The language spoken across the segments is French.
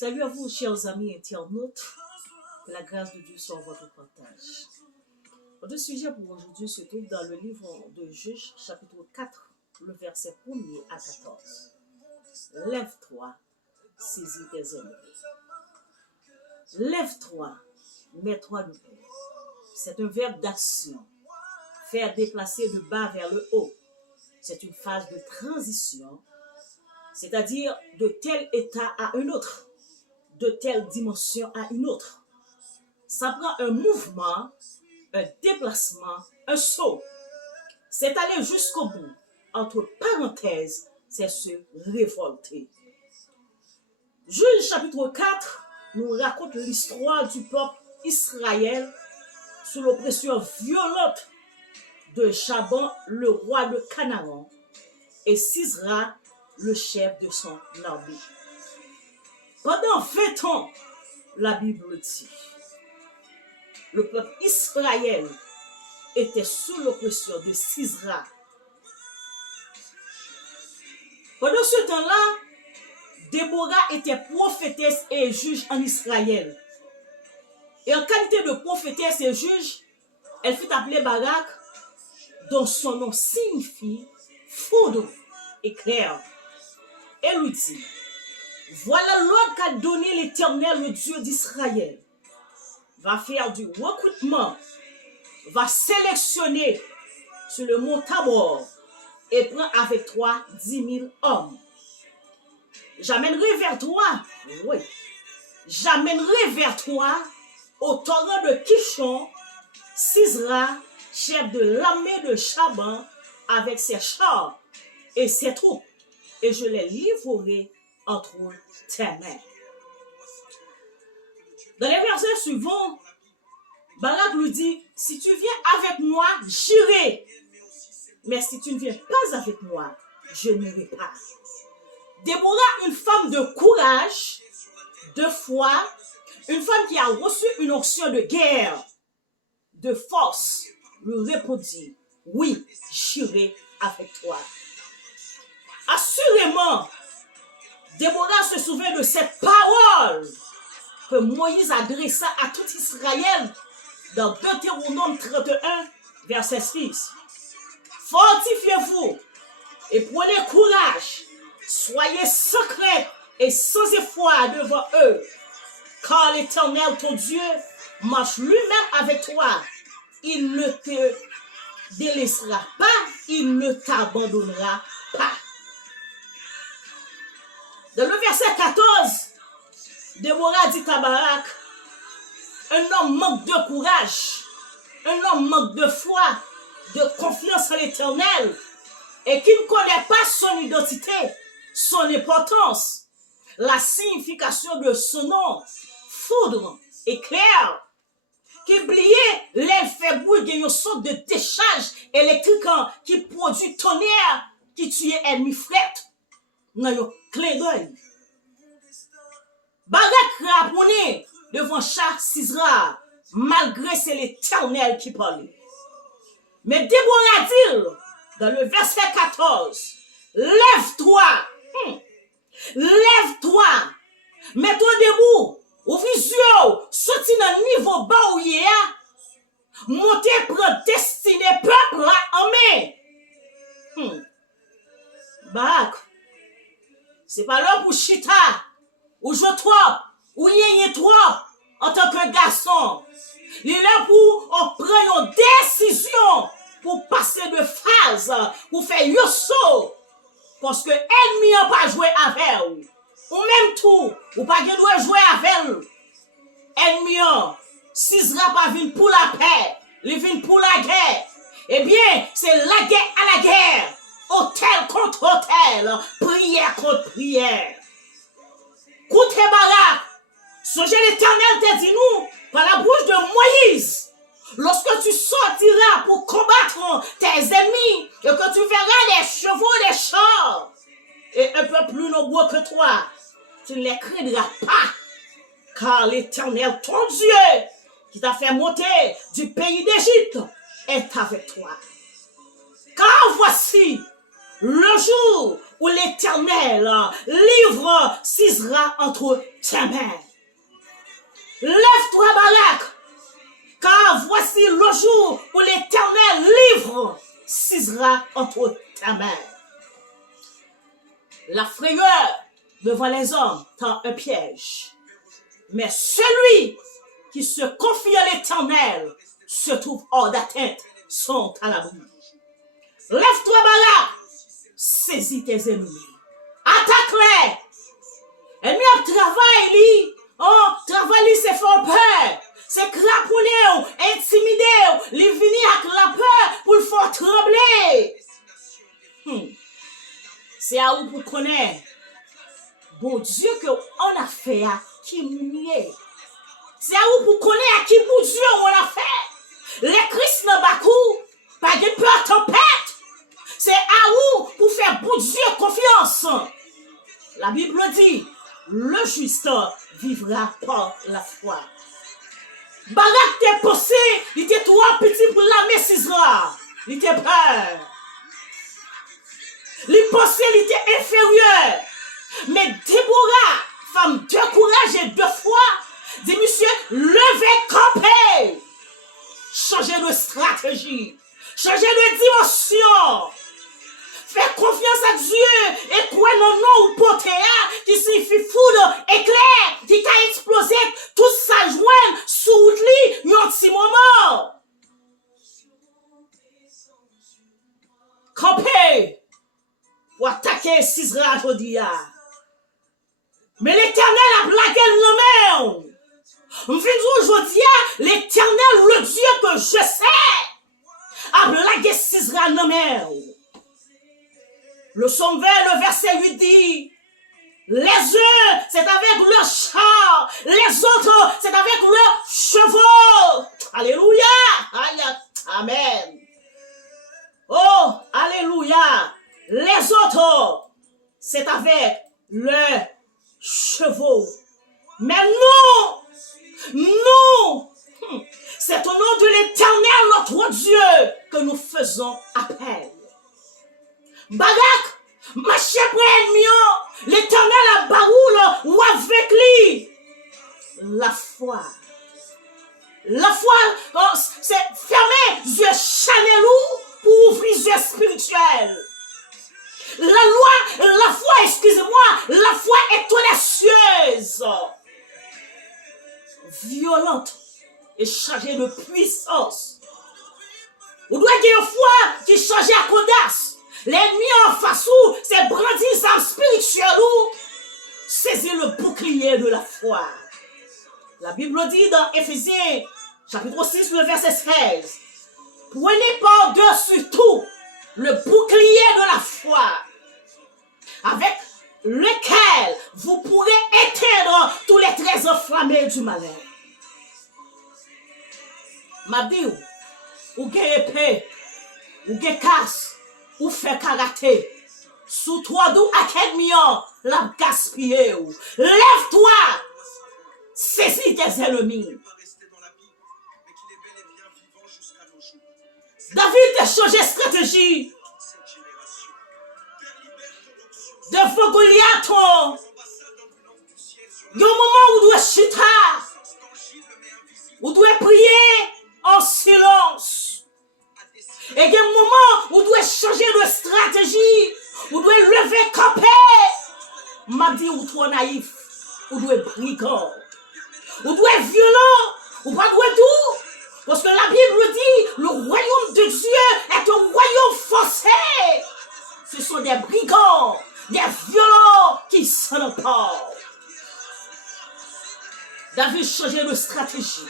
Salut à vous, chers amis internautes. Que la grâce de Dieu soit en votre partage. Notre sujet pour aujourd'hui se trouve dans le livre de Juges, chapitre 4, le verset 1er à 14. Lève-toi, saisis tes ennemis. Lève-toi, mets-toi debout. C'est un verbe d'action. Faire déplacer de bas vers le haut. C'est une phase de transition, c'est-à-dire de tel état à un autre, de telle dimension à une autre. Ça prend un mouvement, un déplacement, un saut. C'est aller jusqu'au bout. Entre parenthèses, c'est se révolter. Juges chapitre 4 nous raconte l'histoire du peuple Israël sous l'oppression violente de Chaban, le roi de Canaan, et Sisra, le chef de son armée. Pendant 20 ans, la Bible dit, le peuple Israël était sous l'oppression de Sisra. Pendant ce temps-là, Déborah était prophétesse et juge en Israël. Et en qualité de prophétesse et juge, elle fut appelée Barak, dont son nom signifie foudre éclair. Elle lui dit, voilà l'ordre qu'a donné l'Éternel, le Dieu d'Israël. Va faire du recrutement, va sélectionner sur le mont Tabor et prends avec toi 10 000 hommes. J'amènerai vers toi, oui, j'amènerai vers toi au torrent de Kishon, Sisra, chef de l'armée de Chaban, avec ses chars et ses troupes, et je les livrerai entre tes mains. Dans les versets suivants, Barak lui dit, si tu viens avec moi, j'irai. Mais si tu ne viens pas avec moi, je n'irai pas. Déborah, une femme de courage, de foi, une femme qui a reçu une onction de guerre, de force, lui répondit, oui, j'irai avec toi. Assurément, Déborah se souvient de cette parole que Moïse adressa à tout Israël dans Deutéronome 31, verset 6. Fortifiez-vous et prenez courage, soyez sans crainte et sans effroi devant eux, car l'Éternel, ton Dieu, marche lui-même avec toi. Il ne te délaissera pas, il ne t'abandonnera pas. Dans le verset 14, Déborah dit à Barak, un homme manque de courage, un homme manque de foi, de confiance en l'Éternel, et qui ne connaît pas son identité, son importance, la signification de son nom, foudre, éclair, qui oubliait l'effet bruit une sorte de décharge électrique qui produit tonnerre, qui tue ennemi frette. Dans un clin d'œil. Barak répondit devant Sisra, malgré c'est l'Éternel qui parlait. Mais Déborah dit, dans le verset 14, lève-toi, lève-toi, mets-toi debout, ouvre les yeux, sorti dans le niveau bas où il est, montez pour destiner peuple en main. Barak, c'est pas l'heure pour chita, ou je toi, ou yé toi, en tant que garçon. Il est là pour prendre une décision, pour passer de phase, pour faire un saut. Parce que l'ennemi n'a pas joué avec vous. Ou même tout, ou pas de jouer avec vous. L'ennemi, Sisra pas venu pour la paix, il vient pour la guerre. Eh bien, c'est la guerre à la guerre. Hôtel contre hôtel, prière contre prière. Écoutez, Barak, ce que l'Éternel t'a dit nous par la bouche de Moïse. Lorsque tu sortiras pour combattre tes ennemis et que tu verras les chevaux, les chars, et un peu plus nombreux que toi, tu ne les craindras pas. Car l'Éternel, ton Dieu, qui t'a fait monter du pays d'Égypte, est avec toi. Car voici, le jour où l'Éternel livre Sisera entre tes mains. Lève-toi, Barak, car voici le jour où l'Éternel livre Sisera entre tes mains. La frayeur devant les hommes tend un piège, mais celui qui se confie à l'Éternel se trouve hors d'atteinte, sont à l'abri. Lève-toi, Barak, saisis tes ennemis, attaque-les. Ennemi a travail, travail, c'est fort peur, c'est craponner, intimider, les venir avec la peur pour le faire trembler. C'est à vous pour connaître, bon Dieu, qu'on a fait à qui mouillé. C'est à vous pour connaître à qui bon Dieu on a fait. Les Christ n'a pas pas de peur tempête. C'est à vous pour faire bon Dieu confiance. La Bible dit, le juste vivra par la foi. Barak t'es pensé, il était trop petit pour la Sisera. Il était peur. Il pensait qu'il était inférieur. Mais Déborah, femme de courage et de foi, dit monsieur, levez, campez. Changez de stratégie. Changez de dimension. Faites confiance à Dieu et croyez dans le nom ou potéa qui signifie foudre, éclair, qui a explosé tout ça joint sous lui un petit moment. Campez pour attaquer Sisera aujourd'hui. Mais l'Éternel a plaqué le nom. Aujourd'hui, l'Éternel, le Dieu que je sais, a blagué Sisera nom. Le psaume le verset 8 dit, les uns, c'est avec leur char, les autres, c'est avec leurs chevaux. Alléluia. Amen. Oh, alléluia. Les autres, c'est avec leurs chevaux. Mais nous, c'est au nom de l'Éternel, notre Dieu, que nous faisons appel. Barak, ma chère ennemi, l'Éternel a baroule ou avec lui. La foi. La foi, c'est fermer les yeux chanelou pour ouvrir les yeux spirituels. La foi, excusez-moi, la foi est audacieuse, violente et chargée de puissance. On doit dire une foi qui est chargée à audace. L'ennemi en face où c'est brandis âme spirituelle ou saisir le bouclier de la foi. La Bible dit dans Éphésiens chapitre 6 le verset 16, prenez par-dessus tout le bouclier de la foi avec lequel vous pourrez éteindre tous les traits enflammés du malin. Ma dit ou gagne épée, ou gagne casse, ou fait karaté, sous toi d'où académien la gaspiller. Lève-toi, saisis tes ennemis. David a changé stratégie. Devant Goliath, il y a un moment où doit chuter, où doit prier en silence. Et il y a un moment où doit changer de stratégie, où doit lever camper. M'a dit ou trop naïf, ou doit brigand, ou doit violent, ou pas doit tout. Parce que la Bible dit, le royaume de Dieu est un royaume forcé. Ce sont des brigands, des violents qui s'en emparent. David changeait de stratégie.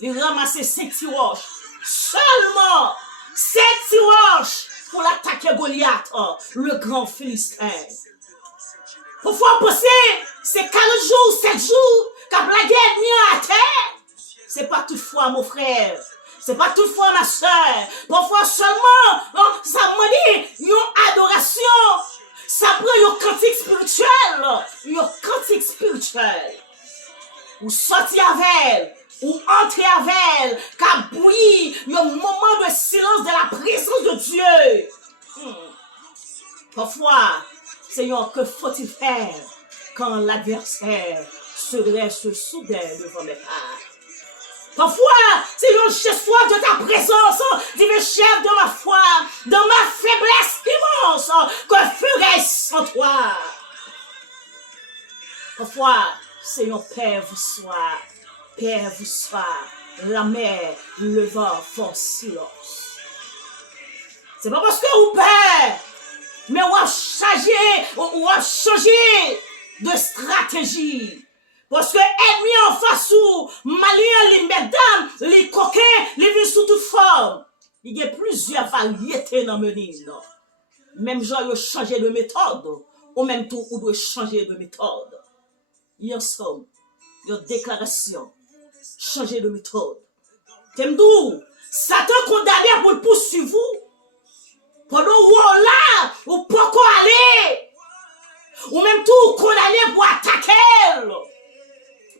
Il ramassait 5 roches. Seulement 5 roches pour l'attaquer Goliath, le grand Philistin. Parfois penser, c'est 40 jours, 7 jours, qu'à la guerre mis à terre. C'est pas toutefois mon frère. C'est pas toutefois ma soeur. Parfois seulement, ça m'a dit, une adoration. Ça prend un cantique spirituel. Un cantique spirituel. Ou sortir avec elle. Ou entrer avec elle. Qu'à bouillir un moment de silence de la présence de Dieu. Parfois, Seigneur, que faut-il faire quand l'adversaire se dresse soudain devant mes pas? Parfois, Seigneur, j'ai soif de ta présence, divin chef de ma foi, dans ma faiblesse immense, que ferais-je sans toi? Parfois, Seigneur, Père vous soit, la mer, le vent font silence. C'est pas parce que vous Père, mais on a changé de stratégie. Parce que ennemi en face ou malien, les mesdames, les coquins, les vies sous toute forme. Il y a plusieurs variétés dans le menine. Même gens ont changé de méthode. Au même temps, on doit changer de méthode. Il y a somme, il y a déclaration. Changer de méthode. T'aimes-vous? Satan condamné pour le poursuivre vous. Pendant où là, ou pas aller. Ou même tout condamné pour attaquer.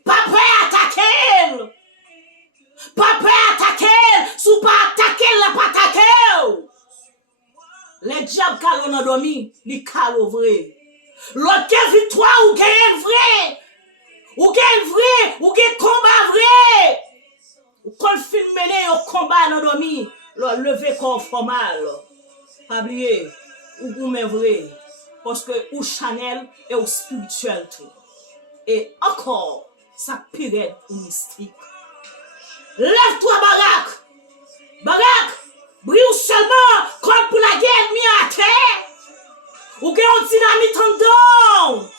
Papa attaquer. Papa attaquer. Sous pas attaquer, la pas attaquer. Les diables qui ont dormi, ils calent vrai. L'autre victoire ou gagne vrai. Ou gagne vrai, ou gagne combat vrai. Ou quand film mené au combat dans dormi, le lever corps formal. Pas oublier, ou gourmet vrai. Parce que ou Chanel et ou spirituel tout. Et encore, ça pire ou mystique. Lève-toi, Barak! Barak! Brille seulement comme pour la guerre mis à terre. Ou gagne un dynamite en dedans.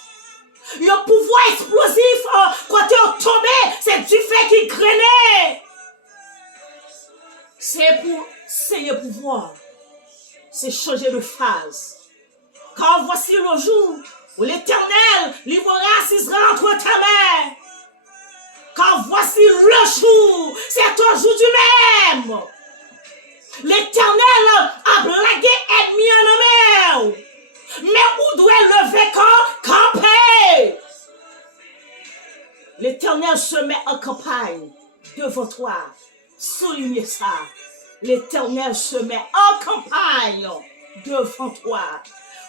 Le pouvoir explosif, quand tu es tombé, c'est du fait qui grainait. C'est pour le pouvoir. C'est changer de phase. Car voici le jour où l'Éternel livrera ses entre ta main. Car voici le jour, c'est un jour du même. L'Éternel a blagué ennemi en main. Mais où doit lever camper? L'Éternel se met en campagne devant toi. Soulignez ça. L'Éternel se met en campagne devant toi.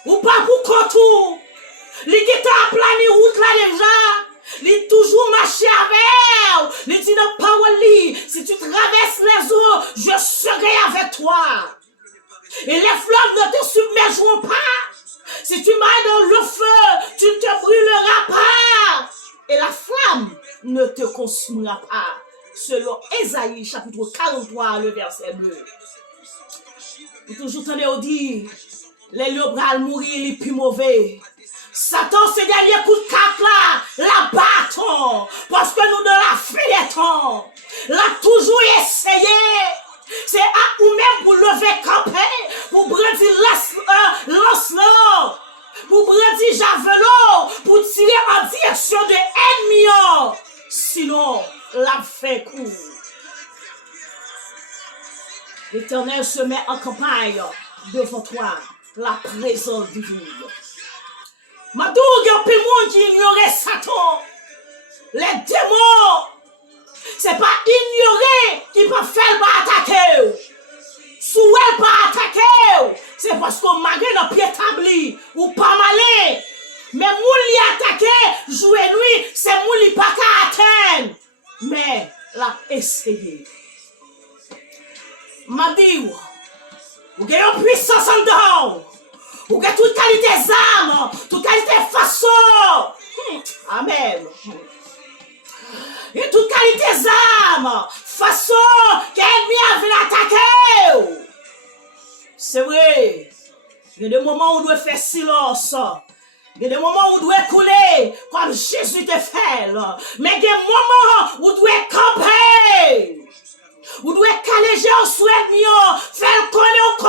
Ou pas pour contour. Les guitares plani route là déjà. Les toujours marché avec. Les dit de power. Si tu traverses les eaux, je serai avec toi. Et les flammes ne te submergeront pas. Si tu m'as dans le feu, tu ne te brûleras pas. Et la flamme ne te consumera pas. Selon Ésaïe, chapitre 43, le verset 2. Vous toujours entendez dire, les lions bras mourir, les plus mauvais. Satan, ces derniers coups de carte là, la bâton. Parce que nous de la feuilletons. L'a toujours essayé. C'est à ou même pour lever camper, pour brandir lance-là, pour brandir javelot, pour tirer en direction de l'ennemi. Sinon, la fait coup. L'Éternel se met en campagne devant toi, la présence divine. Madou, il y a plus de monde qui ignorait Satan. Les démons. C'est pas ignorer qui peut faire pas attaquer. Souhait pas attaquer. C'est parce qu'on malgré notre pied établi ou pas malin. Mais mouli attaquer, jouer lui, c'est mouli pas qu'à atteindre. Mais la essayé. M'a dit, vous avez une puissance en dedans. Vous avez toute qualité d'âme, toute qualité de façon. Amen. Et toute qualité d'âme, façon qu'elle vient attaquer. C'est vrai. Il y a des moments où on doit faire silence. Il y a des moments où on doit couler comme Jésus te fait. Mais il y a des moments où on doit camper. Vous devez caléger au souhait mieux, faire connaître,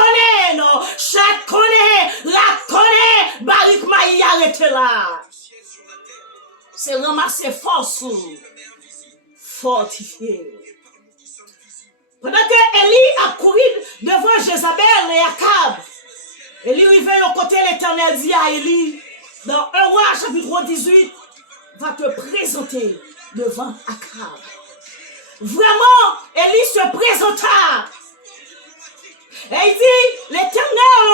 chaque connaît, la connaît, barik maï arrêtez là. C'est ramasser force, fortifier. Pendant que Élie a couru devant Jézabel et Akab, Élie arrivait au côté l'Éternel dit à Élie, dans 1 roi chapitre 18, va te présenter devant Akab. Vraiment, Élie se présenta. Et il dit, l'Éternel,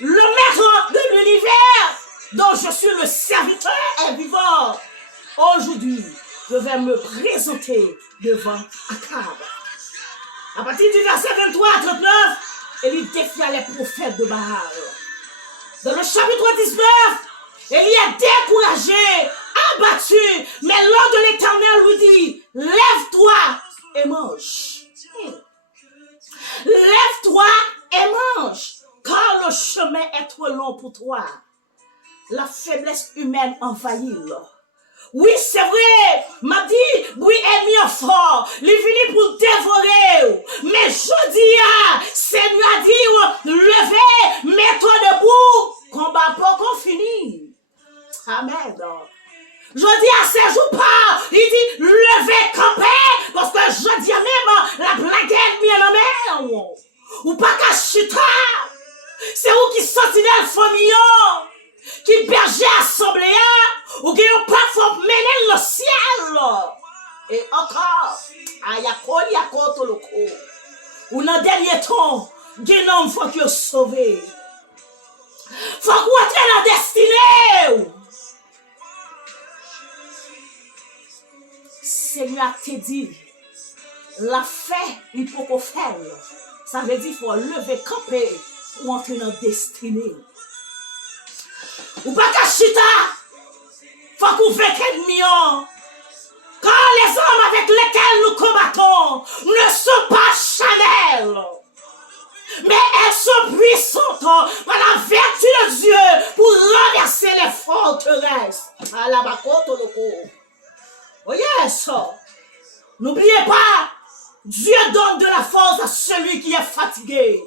le maître de l'univers, dont je suis le serviteur et vivant. Aujourd'hui, je vais me présenter devant Akab. À partir du verset 23 à 39, il défia les prophètes de Baal. Dans le chapitre 19, il est découragé, abattu, mais l'ange de l'Éternel lui dit, lève-toi et mange. Lève-toi et mange, car le chemin est trop long pour toi. La faiblesse humaine envahit. Oui, c'est vrai, m'a dit, oui, ennemi fort, il finit pour dévorer. Mais je dis, Seigneur a dit, levez, mets-toi debout, combat pas qu'on finit. Amen. Je dis à ces jours pas, il dit, levez, campez, parce que je dis même, la blague est mise en main. Ou pas qu'à chita, c'est où qui sortit dans le famille, qui berger assemblée, ou qui ont parfois mené le ciel. Et encore, il y a contre le coup. Ou dans le dernier temps, il y a un homme qui est sauvé. Faut qu'on entre dans la destinée. Seigneur te dit, la fait, il faut qu'on fasse. Ça veut dire qu'il faut lever, camper pour entrer dans la destinée. Ou pas qu'à chita, faut qu'on fasse ennemi. Car les hommes avec lesquels nous combattons ne sont pas charnels, mais elles sont puissantes par la vertu de Dieu pour renverser les forteresses. À la bacote loco. Oh yes! N'oubliez pas, Dieu donne de la force à celui qui est fatigué.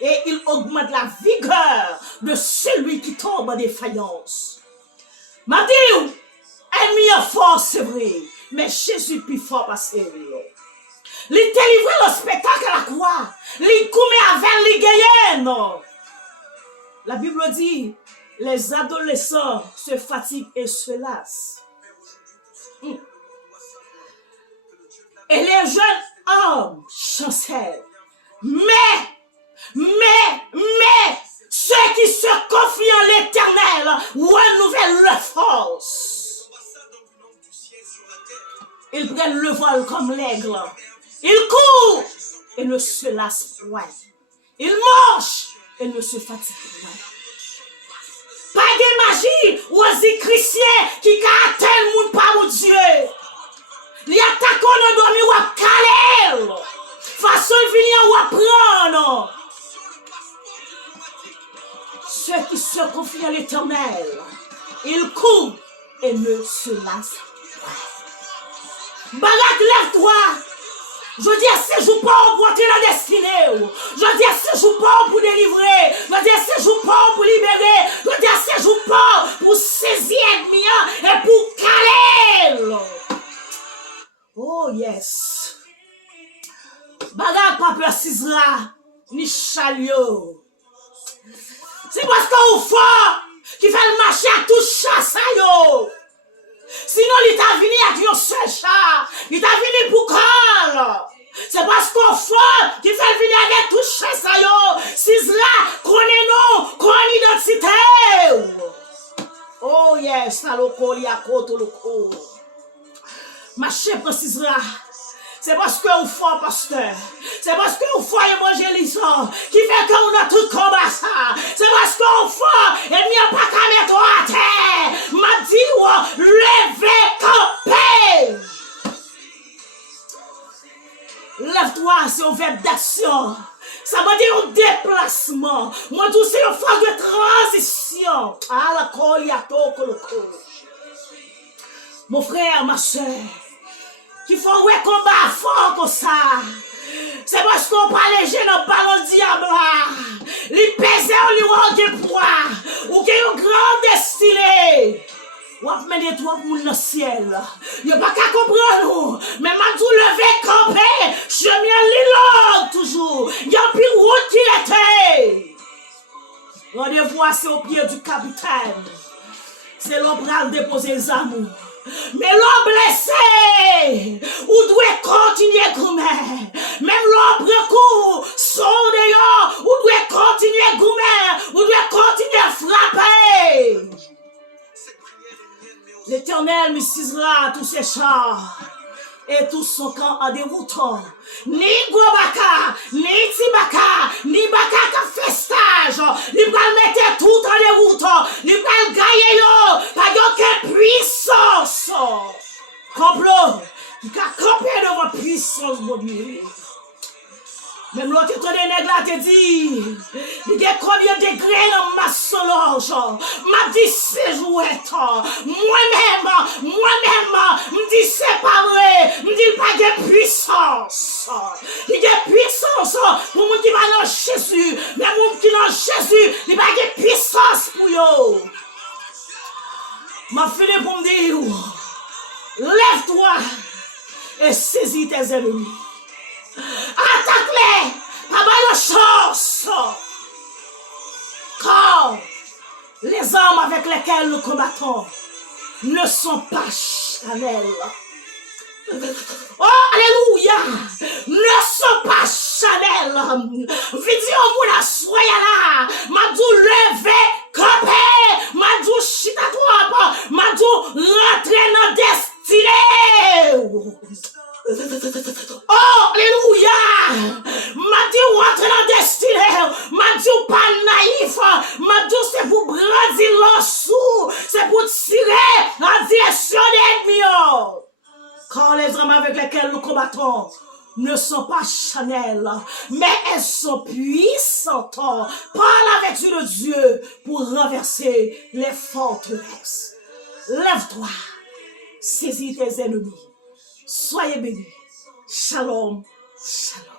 Et il augmente la vigueur de celui qui tombe en défaillance. M'a dit, ennemi est fort, c'est vrai, mais Jésus plus fort parce que il t'a livré le spectacle à la croix. Il commet avec les gagnants. La Bible dit, les adolescents se fatiguent et se lassent. Et les jeunes hommes chancellent. Mais, ceux qui se confient en l'Éternel renouvellent leur force. Ils prennent le vol comme l'aigle. Ils courent et ne se lassent point. Ils marchent et ne se fatiguent point. Pas de magie ou un chrétien qui a tel monde par mon Dieu. Les attaques on a dormi ou à caler. Façon venir ou à prendre. Ceux qui se confient à l'Éternel, ils courent et ne se lassent pas. Barak, lève-toi. Je dis à ces jours pas pour entrer dans la destinée. Je dis à ces jours pas pour délivrer. Je dis à ces jours pas pour libérer. Je dis à ces jours pas pour saisir ennemi et pour caler. Oh yes. Barak pas peur Sisra ni Chalio. C'est parce qu'on fort qui fait le marché à tout chasse. Sinon, il t'a venu avec un seul chat. Il t'a venu pour col. C'est parce qu'on fort qui fait venir avec tout chasse. Sisra, connais-nous, connais l'identité. Oh yes, ça le col, il y a côté le col. Ma chère Sisra. C'est parce que vous fort pasteur. C'est parce que vous fort évangéliste qui fait qu'on a tout combat ça. C'est parce qu'on fort et il n'y a pas qu'à mettre à terre. M'a dit, levez, campez. Lève-toi, c'est un verbe d'action. Ça veut dire un déplacement. Moi, tout c'est une phase de transition. Ah, la colle, il y a tout le coup. Mon frère, ma soeur. Qu'il faut ouais combat fort comme ça. C'est parce qu'on parle les jeunes en ballon diable. Les pèsent au lieu de poids. Ou qu'il y a une grande destinée. Ou à mener toi pour le ciel. Il n'y a pas qu'à comprendre. Mais m'a tout levé campé. Je m'y l'île toujours. Il y a plus route qu'il était. Rendez-vous c'est au pied du capitaine. C'est l'homme pour déposer les amours. Mais l'homme blessé, ou doit continuer comme même l'homme prend coup, son de mettra tous ses chars et tout son camp en déroutant. Ni Gobaka, ni Tibaka, ni Baka ka festage. Li pral mettre tout en déroutant. Li pral gagner yo. Pas aucune puissance. Complot. Qui a campé devant puissance, mon Dieu. Même l'autre étonné nègre là te dit, il y a combien de degrés dans ma solange, m'a dit c'est jouette, moi-même, me dit c'est pas vrai, me dit pas de puissance, il y a puissance pour moi qui va dans Jésus, mais moi qui dans Jésus, il n'y a pas de puissance pour yo. M'a fini pour me dire, lève-toi et saisis tes ennemis. Attaque-les, pas mal de chance. Car les armes avec lesquelles nous combattons ne sont pas charnelles. Oh, alléluia, ne sont pas charnelles. Vidéo mouna soya là, madou levé, campé, madou chita toi, madou rentrer dans destinée. Oh, alléluia! M'a dit rentre dans destinée. M'a dit pas naïf. M'a dit c'est pour brandir l'ossou. C'est pour tirer en direction des ennemis. Quand les armes avec lesquelles nous combattons ne sont pas charnelles, mais elles sont puissantes par la vertu de Dieu pour renverser les forteresses. Lève-toi, saisis tes ennemis. Soyez bénis. Shalom, shalom.